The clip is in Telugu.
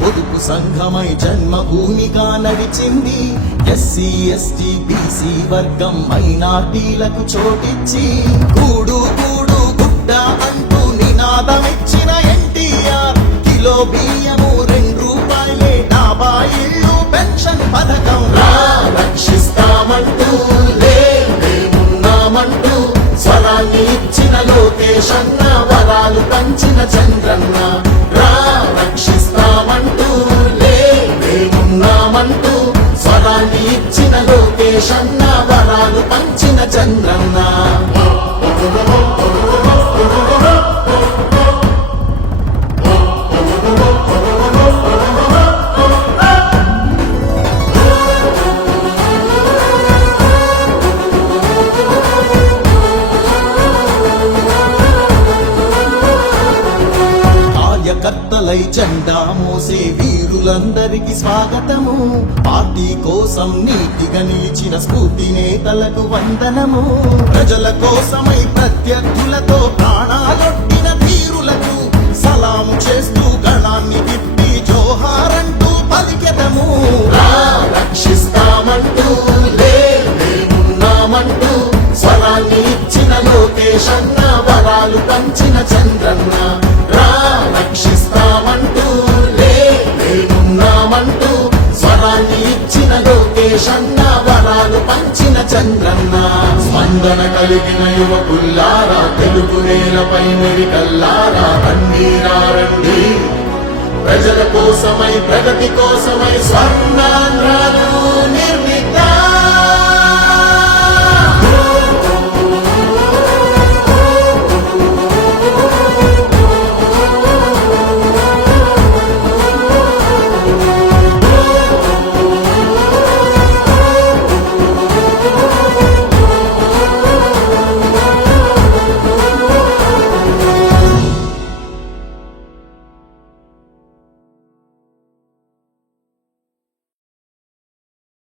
పొదుపు సంఘమై జన్మభూమిగా నడిచింది. ఎస్సీ ఎస్టీ బీసీ వర్గం మైనార్టీలకు చోటిచ్చి గూడు గూడు గుడ్డ అంటూ నినాదమిచ్చిన ఎన్టీఆర్ కిలో బియ్యము 2 రూపాయలే, డాబా ఇళ్ళు పెన్షన్ పథకం రక్షిస్తామంటూ లేమున్నామంటూ స్వరాన్ని ఇచ్చిన లోకేష్ అన్న, వరాలు పంచిన చంద్రన్న. రక్షిస్తామంటూ లేమున్నామంటూ స్వరాన్ని ఇచ్చిన లోకేష్ అన్న, వరాలు పంచిన చంద్రన్న. కార్యకర్తలై జెండా మోసే వీరులందరికీ స్వాగతము. పార్టీ కోసం నీతిగా నిలిచిన స్ఫూర్తి నేతలకు వందనము. ప్రజల కోసమై ప్రత్యర్థులతో ప్రాణాలొట్టిన వీరులకు సలాము చేస్తూ గళాన్ని తిప్పి జోహారంటూ పలికెదము. రక్షిస్తామంటూ లేమున్నామంటూ స్వరాన్ని ఇచ్చిన లోకేష్ అన్న, వరాలు పంచిన చంద్రన్న. రక్షిస్తామంటూ లేమున్నామంటూ స్వరాన్ని ఇచ్చిన లోకేష్ అన్న, వరాలు పంచిన చంద్రన్న. స్పందన కలిగిన యువకుల్లారా, తెలుగు నేలపై మెరికల్లారా, రండి ప్రజల కోసమై ప్రగతి కోసమై స్వర్ణాంధ్రాలు